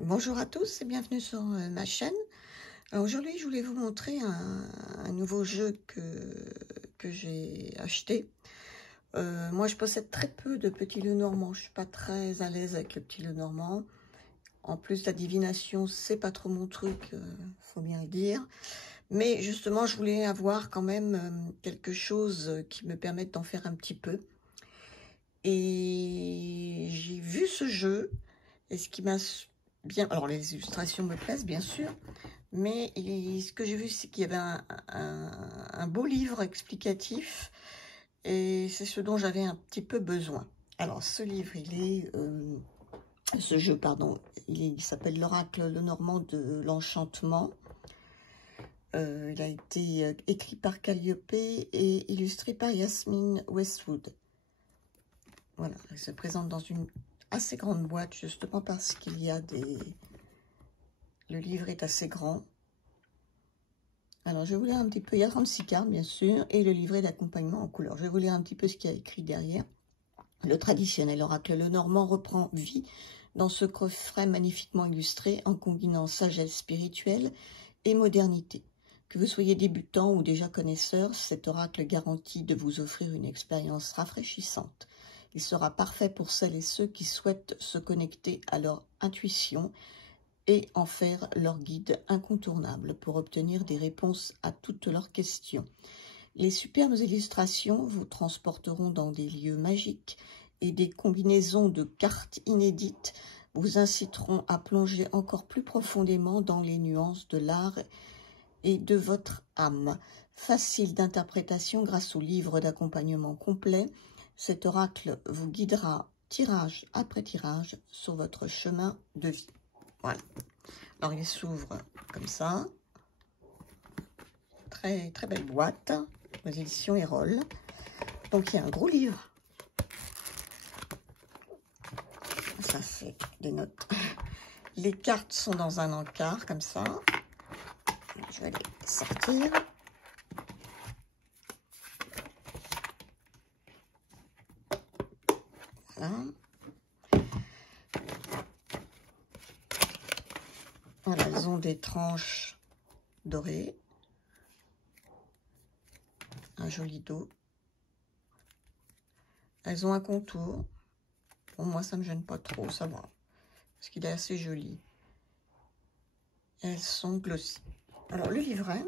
Bonjour à tous et bienvenue sur ma chaîne. Alors aujourd'hui, je voulais vous montrer un nouveau jeu que j'ai acheté. Moi, je possède très peu de petits loups normands. Je suis pas très à l'aise avec le petit loup normand. En plus, la divination, c'est pas trop mon truc, faut bien le dire. Mais justement, je voulais avoir quand même quelque chose qui me permette d'en faire un petit peu. Et j'ai vu ce jeu, et ce qui m'a bien... Alors, les illustrations me plaisent, bien sûr, mais ce que j'ai vu, c'est qu'il y avait un beau livre explicatif, et c'est ce dont j'avais un petit peu besoin. Alors, ce livre, ce jeu, pardon, il s'appelle L'Oracle le Normand de l'Enchantement. Il a été écrit par Calliope et illustré par Yasmine Westwood. Voilà, il se présente dans une assez grande boîte, justement parce qu'il y a des... Le livre est assez grand. Alors, je vais vous lire un petit peu. Il y a 36 cartes, bien sûr, et le livret d'accompagnement en couleur. Je vais vous lire un petit peu ce qu'il y a écrit derrière. Le traditionnel oracle le normand reprend vie dans ce coffret magnifiquement illustré en combinant sagesse spirituelle et modernité. Que vous soyez débutant ou déjà connaisseur, cet oracle garantit de vous offrir une expérience rafraîchissante. Il sera parfait pour celles et ceux qui souhaitent se connecter à leur intuition et en faire leur guide incontournable pour obtenir des réponses à toutes leurs questions. Les superbes illustrations vous transporteront dans des lieux magiques et des combinaisons de cartes inédites vous inciteront à plonger encore plus profondément dans les nuances de l'art et de votre âme. Facile d'interprétation grâce au livre d'accompagnement complet, cet oracle vous guidera tirage après tirage sur votre chemin de vie. Voilà. Alors, il s'ouvre comme ça. Très, très belle boîte aux éditions Erol. Donc, il y a un gros livre. Ça, c'est des notes. Les cartes sont dans un encart, comme ça. Je vais les sortir. Voilà. Voilà, elles ont des tranches dorées. Un joli dos. Elles ont un contour. Pour moi, ça ne me gêne pas trop, ça va. Parce qu'il est assez joli. Elles sont glossy. Alors, le livret,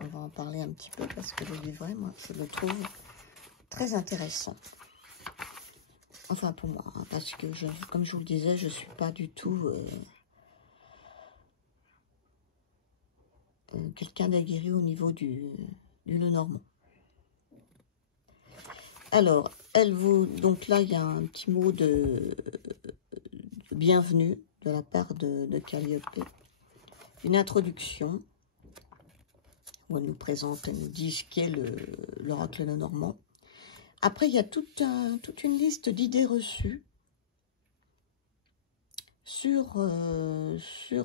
on va en parler un petit peu parce que le livret, moi, je le trouve très intéressant. Enfin, pour moi, hein, parce que, comme je vous le disais, je ne suis pas du tout quelqu'un d'aguerri au niveau du Lenormand. Alors, donc là, il y a un petit mot de bienvenue de la part de Calliope. Une introduction où elle nous présente, elle nous dit ce qu'est l'oracle Lenormand. Après, il y a toute une liste d'idées reçues sur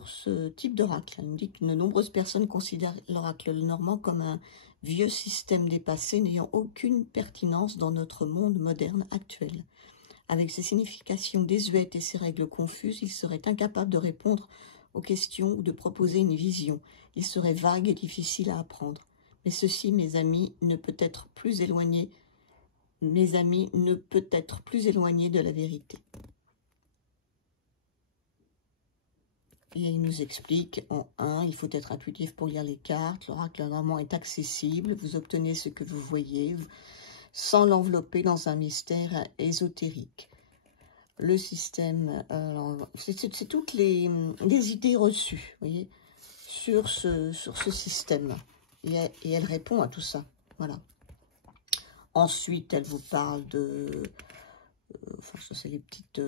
ce type d'oracle. Elle nous dit que de nombreuses personnes considèrent l'oracle Lenormand comme un vieux système dépassé n'ayant aucune pertinence dans notre monde moderne actuel. Avec ses significations désuètes et ses règles confuses, il serait incapable de répondre aux questions ou de proposer une vision. Il serait vague et difficile à apprendre. Mais ceci, mes amis, ne peut être plus éloigné de la vérité. Et il nous explique en 1, il faut être intuitif pour lire les cartes. L'oracle Lenormand est accessible. Vous obtenez ce que vous voyez sans l'envelopper dans un mystère ésotérique. Le système, c'est toutes les idées reçues, vous voyez, sur ce système. Et elle répond à tout ça. Voilà. Ensuite, elle vous parle de... enfin, ça, c'est les petites...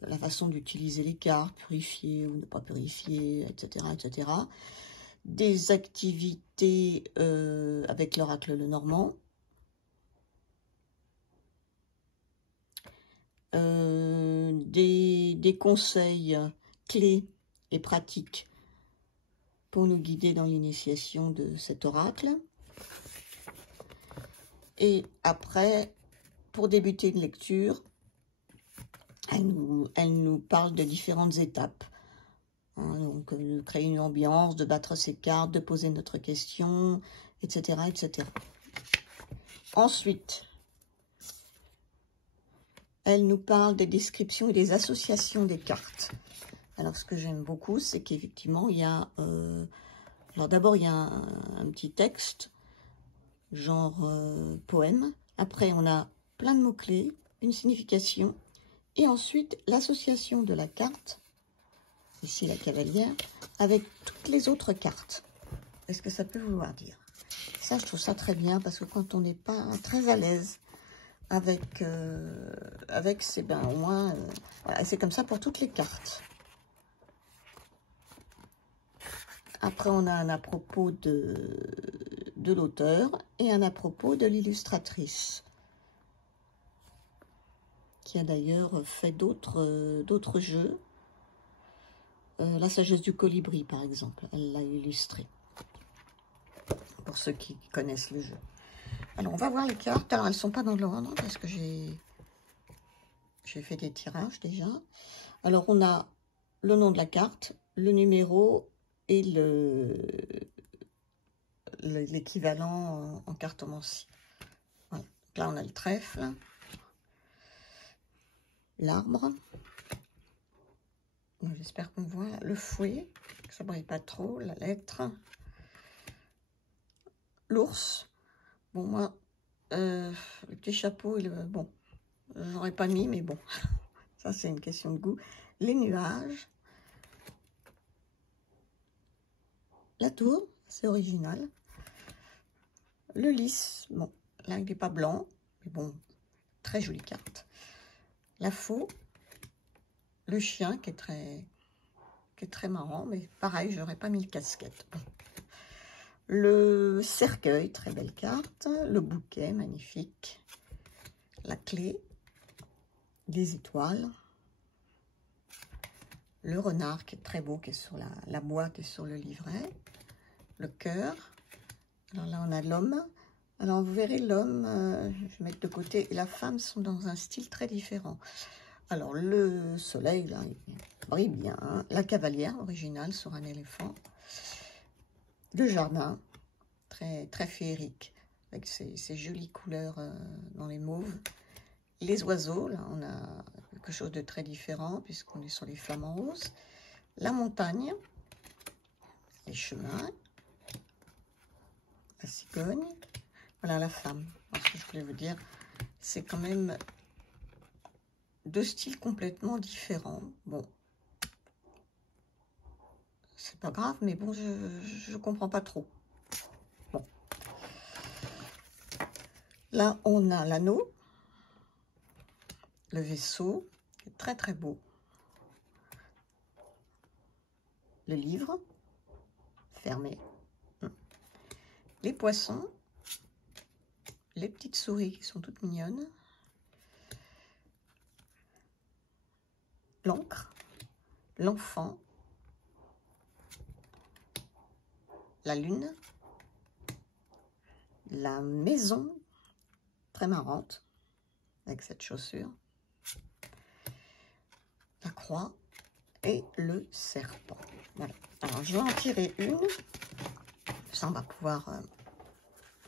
la façon d'utiliser les cartes, purifier ou ne pas purifier, etc., etc. Des activités avec l'oracle Lenormand. Des conseils clés et pratiques pour nous guider dans l'initiation de cet oracle. Et après, pour débuter une lecture, Elle nous parle de différentes étapes. Hein, donc, de créer une ambiance, de battre ses cartes, de poser notre question, etc., etc. Ensuite, elle nous parle des descriptions et des associations des cartes. Alors, ce que j'aime beaucoup, c'est qu'effectivement, il y a... alors, d'abord, il y a un petit texte, genre poème. Après, on a plein de mots-clés, une signification. Et ensuite, l'association de la carte, ici la cavalière, avec toutes les autres cartes. Est-ce que ça peut vouloir dire? Ça, je trouve ça très bien, parce que quand on n'est pas très à l'aise avec c'est ben, au moins, voilà, c'est comme ça pour toutes les cartes. Après, on a un à propos de l'auteur et un à propos de l'illustratrice, qui a d'ailleurs fait d'autres jeux. La sagesse du colibri, par exemple, elle l'a illustré, pour ceux qui connaissent le jeu. Alors, on va voir les cartes. Alors, elles ne sont pas dans l'ordre, parce que j'ai fait des tirages déjà. Alors, on a le nom de la carte, le numéro et l'équivalent en cartomancie. Voilà. Donc là, on a le trèfle, l'arbre. J'espère qu'on voit le fouet, que ça ne brille pas trop, la lettre, l'ours. Bon, moi, le petit chapeau, bon, j'aurais pas mis, mais bon, ça c'est une question de goût. Les nuages, la tour, c'est original. Le lys, bon, là il n'est pas blanc, mais bon, très jolie carte. La faux, le chien qui est très marrant, mais pareil, j'aurais pas mis le casquette. Le cercueil, très belle carte. Le bouquet, magnifique. La clé, des étoiles. Le renard qui est très beau, qui est sur la boîte et sur le livret. Le cœur. Alors là, on a l'homme. Alors, vous verrez, l'homme, je vais mettre de côté, et la femme sont dans un style très différent. Alors, le soleil, là, il brille bien. Hein. La cavalière, originale, sur un éléphant. Le jardin, très féerique, avec ces jolies couleurs dans les mauves. Les oiseaux, là, on a quelque chose de très différent, puisqu'on est sur les flamants roses. La montagne, les chemins, la cigogne, voilà la femme. Alors, ce que je voulais vous dire, c'est quand même deux styles complètement différents. Bon, c'est pas grave, mais bon, je comprends pas trop. Bon. Là, on a l'anneau, le vaisseau, qui est très beau. Le livre, fermé. Les poissons, les petites souris qui sont toutes mignonnes. L'encre, l'enfant, la lune, la maison, très marrante, avec cette chaussure, la croix et le serpent. Voilà. Alors, je vais en tirer une. Ça, on va pouvoir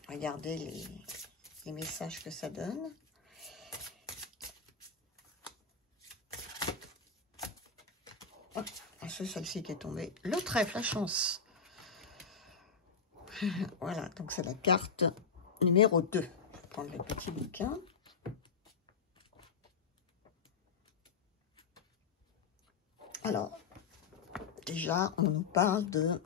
regarder les messages que ça donne. Oh, c'est celle-ci qui est tombée. Le trèfle, la chance. Voilà, donc c'est la carte numéro 2. Je vais prendre le petit bouquin. Alors, déjà, on nous parle de...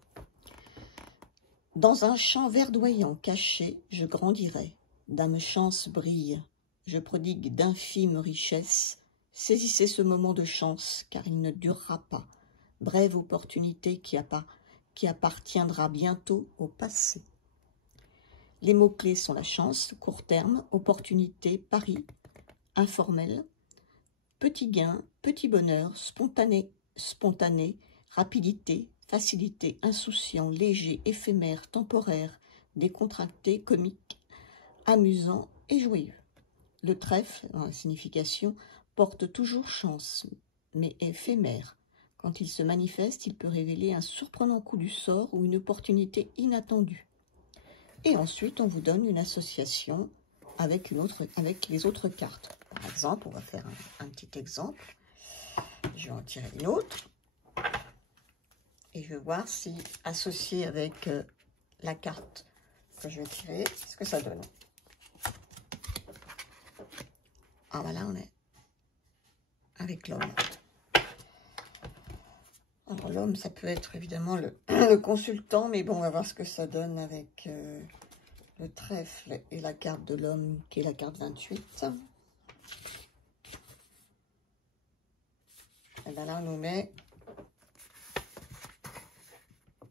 Dans un champ verdoyant caché, je grandirai. Dame chance brille. Je prodigue d'infimes richesses. Saisissez ce moment de chance, car il ne durera pas. Brève opportunité qui appartiendra bientôt au passé. Les mots-clés sont la chance, court terme, opportunité, pari, informel, petit gain, petit bonheur, spontané, rapidité, facilité, insouciant, léger, éphémère, temporaire, décontracté, comique, amusant et joyeux. Le trèfle, dans la signification, porte toujours chance, mais est éphémère. Quand il se manifeste, il peut révéler un surprenant coup du sort ou une opportunité inattendue. Et ensuite, on vous donne une association avec les autres cartes. Par exemple, on va faire un petit exemple. Je vais en tirer une autre. Et je vais voir si, associé avec la carte que je vais tirer, ce que ça donne. Ah, voilà, on est avec l'homme. Alors, l'homme, ça peut être évidemment le consultant, mais bon, on va voir ce que ça donne avec le trèfle et la carte de l'homme, qui est la carte 28. Et bien là, on nous met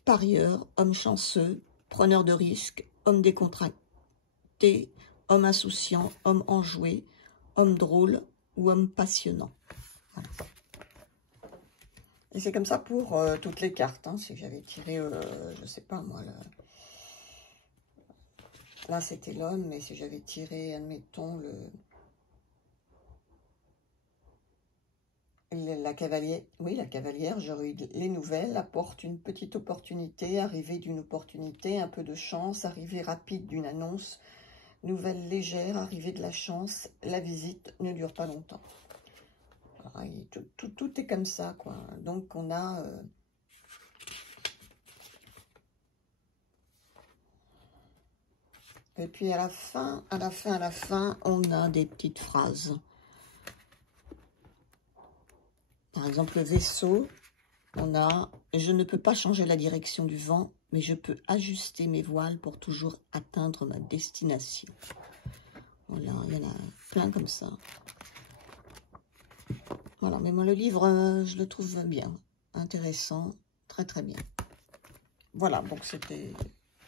parieur, homme chanceux, preneur de risques, homme décontracté, homme insouciant, homme enjoué, homme drôle ou homme passionnant. Voilà. Et c'est comme ça pour toutes les cartes. Hein. Si j'avais tiré, je sais pas moi, là c'était l'homme, mais si j'avais tiré, admettons, la cavalière, oui, la cavalière, j'aurais eu les nouvelles, apporte une petite opportunité, arrivée d'une opportunité, un peu de chance, arrivée rapide d'une annonce, nouvelle légère, arrivée de la chance, la visite ne dure pas longtemps. Alors, tout est comme ça, quoi. Donc, on a... Et puis, à la fin, on a des petites phrases. Par exemple, le vaisseau, on a « Je ne peux pas changer la direction du vent, mais je peux ajuster mes voiles pour toujours atteindre ma destination. » Voilà, il y en a plein comme ça. Voilà, mais moi, le livre, je le trouve bien, intéressant, très très bien. Voilà, donc c'était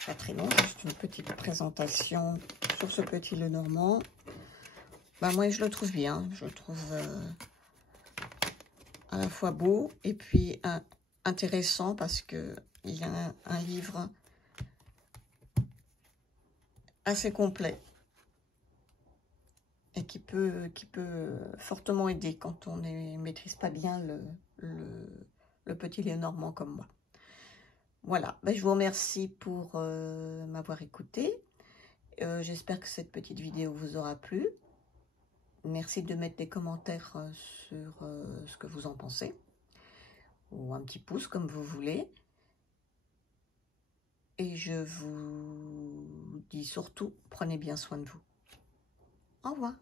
pas très long, juste une petite présentation sur ce petit Lenormand. Ben, moi, je le trouve bien, je le trouve à la fois beau et puis intéressant parce que il y a un livre assez complet et qui peut fortement aider quand on ne maîtrise pas bien le petit Lenormand comme moi. Voilà, ben, je vous remercie pour m'avoir écouté. J'espère que cette petite vidéo vous aura plu. Merci de mettre des commentaires sur ce que vous en pensez. Ou un petit pouce comme vous voulez. Et je vous dis surtout, prenez bien soin de vous. Au revoir.